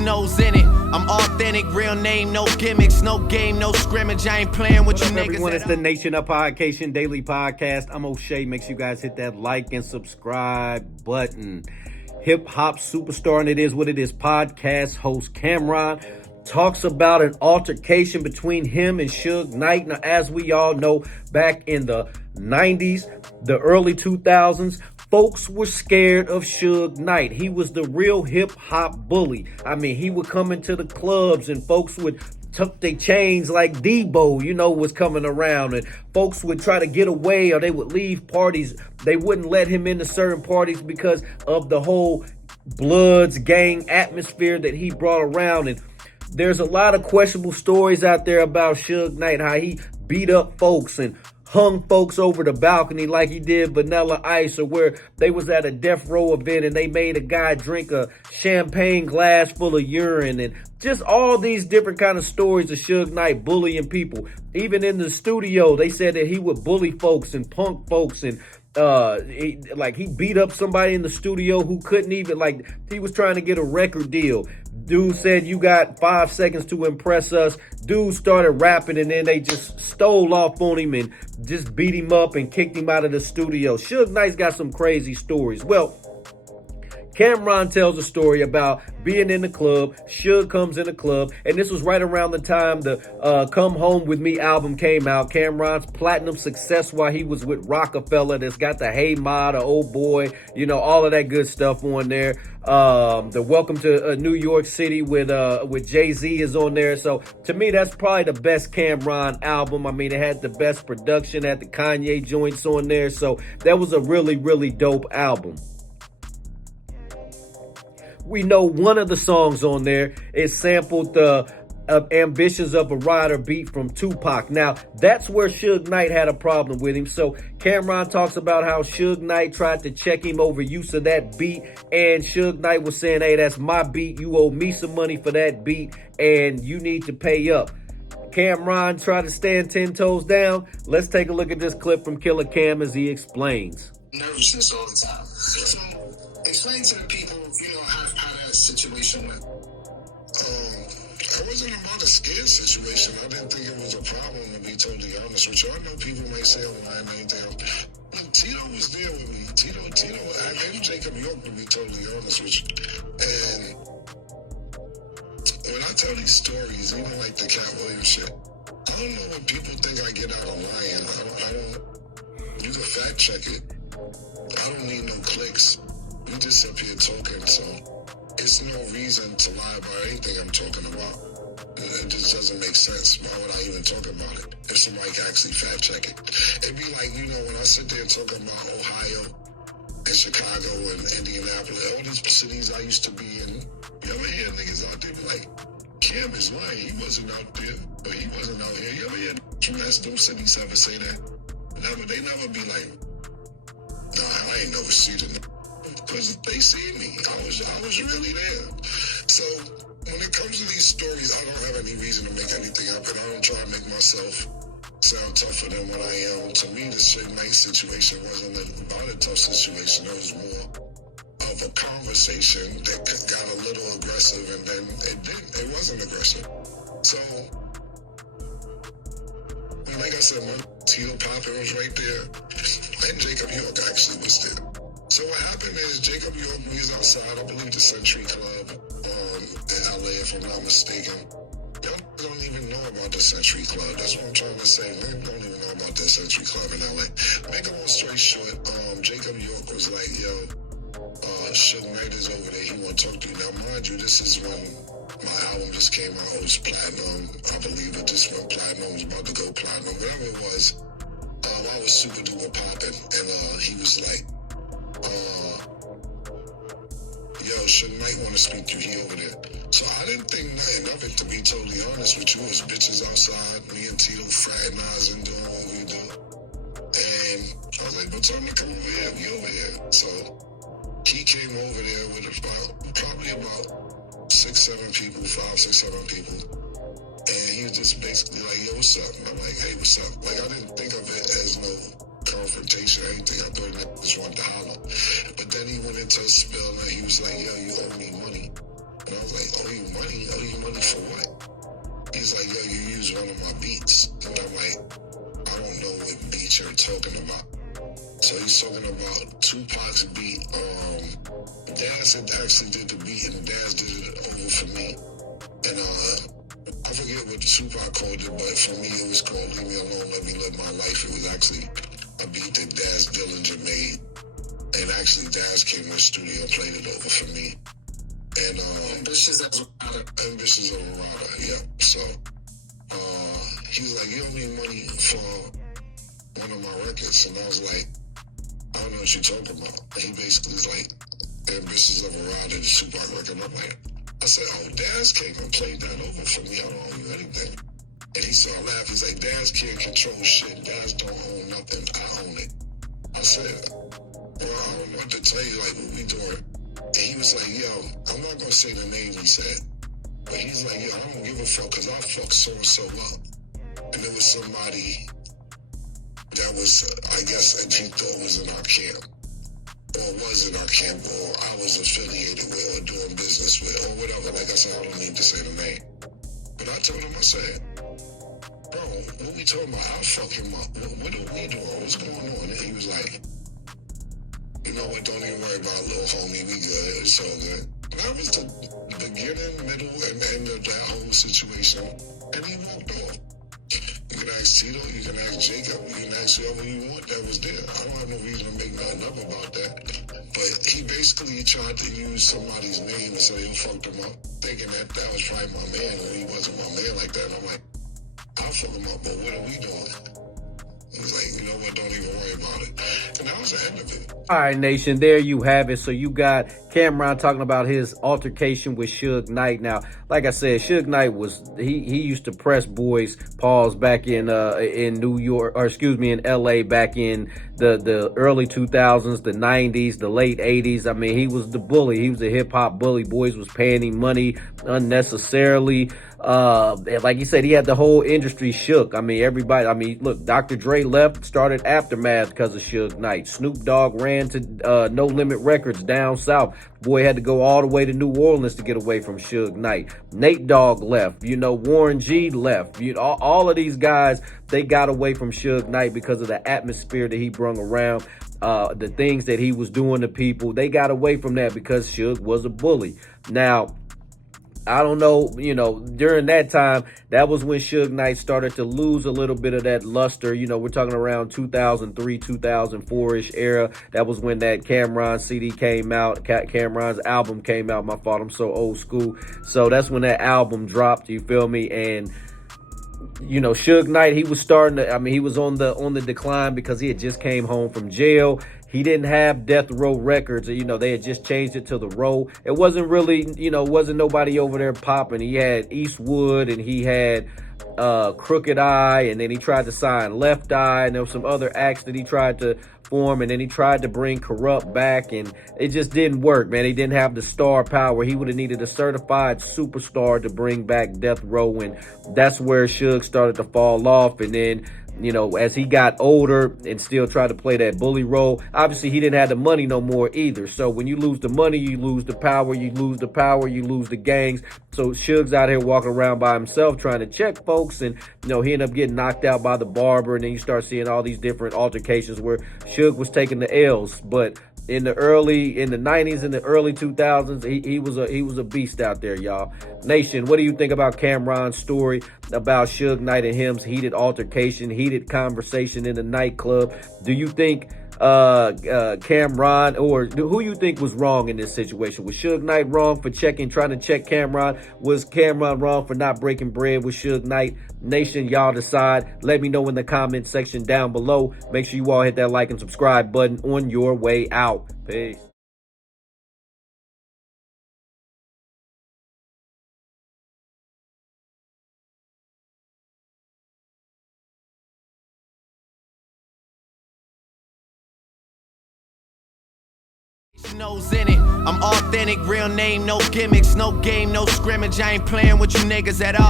your nose in it. I'm authentic, real name, no gimmicks, no game, no scrimmage. I ain't playing with you niggas. Everyone, it's the Nation of Podcation Daily Podcast. I'm O'Shea. Make sure you guys hit that like and subscribe button. Hip hop superstar, and it is what it is. Podcast host Cameron talks about an altercation between him and Suge Knight. Now, as we all know, back in the 90s, the early 2000s, folks were scared of Suge Knight. He was the real hip hop bully. I mean, he would come into the clubs and folks would tuck their chains like Debo, was coming around, and folks would try to get away or they would leave parties. They wouldn't let him into certain parties because of the whole Bloods gang atmosphere that he brought around. And there's a lot of questionable stories out there about Suge Knight, how he beat up folks and hung folks over the balcony like he did Vanilla Ice, or where they was at a death row event and they made a guy drink a champagne glass full of urine, and just all these different kind of stories of Suge Knight bullying people. Even in the studio, they said that he would bully folks and punk folks, and he beat up somebody in the studio who couldn't even, he was trying to get a record deal. Dude said, "You got 5 seconds to impress us." Dude started rapping, and then they just stole off on him and just beat him up and kicked him out of the studio. Suge Knight's got some crazy stories. Well, Cameron tells a story about being in the club. Suge comes in the club, and this was right around the time the Come Home With Me album came out. Cameron's platinum success while he was with Rockefeller, that's got the Hey Ma, the Old Boy, all of that good stuff on there. The Welcome to New York City with Jay-Z is on there. So to me, that's probably the best Cameron album. I mean, it had the best production, had the Kanye joints on there. So that was a really, really dope album. We know one of the songs on there is sampled the Ambitions of a Rider beat from Tupac. Now, that's where Suge Knight had a problem with him. So Cameron talks about how Suge Knight tried to check him over use of that beat, and Suge Knight was saying, "Hey, that's my beat. You owe me some money for that beat, and you need to pay up." Cameron tried to stand 10 toes down. Let's take a look at this clip from Killer Cam as he explains. Nervousness all the time. So explain to the people, how that situation went. It wasn't about a scared situation. I didn't think it was a problem, to be totally honest with you. I know people might say, "Oh, man, damn." Tito was there with me. Tito, I gave Jacob York, to be totally honest with you. And when I tell these stories, even like the Cat Williams shit, I don't know when people think I get out of lying. I don't, you can fact check it. I don't need no clicks. We just up here talking, so it's no reason to lie about anything I'm talking about. It just doesn't make sense. Why would I even talk about it if somebody can actually fact check it? It'd be like, when I sit there and talk about Ohio and Chicago and Indianapolis, all these cities I used to be in, you ever hear niggas out there be like, "Cam is lying, he wasn't out there, but he wasn't out here." You ever hear from those cities ever say that? They never be like, "Nah, I ain't never seen it." Because they see me. I was really there. So when it comes to these stories, I don't have any reason to make anything up, and I don't try to make myself sound tougher than what I am. To me, the Suge Knight situation wasn't about a tough situation. It was more of a conversation that got a little aggressive, and then it wasn't aggressive. So, like I said, my Tito Popper was right there, and Jacob York actually was there. So what happened is Jacob York, we was outside, I believe the Century Club in LA, if I'm not mistaken. Y'all don't even know about the Century Club. That's what I'm trying to say. Man, don't even know about the Century Club in LA. Make a long story short, Jacob York was like, "Yo, Suge Knight is over there. He want to talk to you." Now, mind you, this is when my album just came out. It was platinum. I believe it just went platinum. It was about to go platinum. Whatever it was, I was super duper popping. And he was like, "Yo, Suge Knight want to speak to you. He over there." So I didn't think nothing of it, to be totally honest with you. It was bitches outside, me and Tito fraternizing, doing what we do. And I was like, "But tell me to come over here. We over here." So he came over there with probably about 6, 7 people, 5, 6, 7 people. And he was just basically like, "Yo, what's up?" And I'm like, "Hey, what's up?" Like, I didn't think of it as no confrontation or anything. I thought it just wanted to holler. But then he went into a spill and he was like, "Yo, you owe me money." And I was like, "Owe you owe you money for what? He's like, yo, you used one of my beats. And I'm like, I don't know what beat you're talking about. So he's talking about Tupac's beat. Daz actually did the beat, and Daz did it over for me. And I forget what Tupac called it, but for me it was called Leave Me Alone, Let Me Live My Life. It was actually a beat that Daz Dillinger made. And actually Daz came in the studio and played it over for me. And Ambitious as a rider. Ambitious as a rider, yeah. So he was like, you owe me money for one of my records. And I was like, I don't know what you're talking about. And he basically was like, Ambitious of a rider, the Tupac record. And I'm like, I said, oh, Daz came and played that over for me. I don't owe you anything. And he started laughing. He's like, Daz can't control shit. Daz don't own nothing. I own it. I said, well, I don't know what to tell you, like, what we doing? And he was like, yo, I'm not going to say the name he said. But he's like, yo, I don't give a fuck because I fucked so-and-so up. And there was somebody that was, I guess, that he thought was in our camp. Or was in our camp, or I was affiliated with, or doing business with, or whatever. Like I said, I don't need to say the name. But I told him, I said, bro, what we talking about? I'll fuck him up. What are we doing? What's going on? And he was like, you know what, don't even worry about little homie, we good, it's all good. And that was the beginning, middle, and end of that whole situation. And he walked off. You can ask Tito, you can ask Jacob, you can ask whoever you want that was there. I don't have no reason to make nothing up about that. But he basically tried to use somebody's name and say he fucked him up, thinking that that was probably my man, and he wasn't my man like that. And I'm like, I'll fuck him up, but what are we doing? He was like, you know what, don't even worry about it. And that was the end of it. All right, Nation, there you have it. So you got Cameron talking about his altercation with Suge Knight. Now, like I said, Suge Knight was, he used to press boys, pause, back in New York, or excuse me, in LA back in the early 2000s, the 90s, the late 80s. I mean, he was the bully. He was a hip hop bully. Boys was paying him money unnecessarily. Like he said, he had the whole industry shook. I mean, everybody, I mean, look, Dr. Dre left, started Aftermath because of Suge Knight. Snoop Dogg ran to No Limit Records down south. Boy had to go all the way to New Orleans to get away from Suge Knight. Nate Dogg left. You know, Warren G left. You know, all of these guys, they got away from Suge Knight because of the atmosphere that he brung around. The things that he was doing to people, they got away from that because Suge was a bully. Now, I don't know, you know, during that time, that was when Suge Knight started to lose a little bit of that luster. You know, we're talking around 2003, 2004-ish era. That was when that Cameron CD came out. Cameron's album came out. My fault, I'm so old school. So that's when that album dropped, you feel me? And you know, Suge Knight, he was starting to, I mean, he was on the decline because he had just came home from jail. He didn't have Death Row Records. You know, they had just changed it to The Row. It wasn't really, you know, wasn't nobody over there popping. He had Eastwood and he had Crooked Eye, and then he tried to sign Left Eye, and there was some other acts that he tried to form, and then he tried to bring Corrupt back, and it just didn't work, man. He didn't have the star power. He would have needed a certified superstar to bring back Death Row, and that's where Suge started to fall off. And then, you know, as he got older and still tried to play that bully role, obviously he didn't have the money no more either. So when you lose the money, you lose the power, you lose the power, you lose the gangs. So Suge's out here walking around by himself trying to check folks, and, you know, he ended up getting knocked out by the barber, and then you start seeing all these different altercations where Suge was taking the L's. But in the 90s and the early 2000s, he was a beast out there, y'all. Nation, what do you think about Cameron's story about Suge Knight and him's heated altercation, heated conversation in the nightclub? Do you think Cameron, or who you think was wrong in this situation? Was Suge Knight wrong for trying to check Cameron? Was Cameron wrong for not breaking bread with Suge Knight? Nation, y'all decide. Let me know in the comment section down below. Make sure you all hit that like and subscribe button on your way out. Peace. Knows in it. I'm authentic, real name, no gimmicks, no game, no scrimmage. I ain't playing with you niggas at all.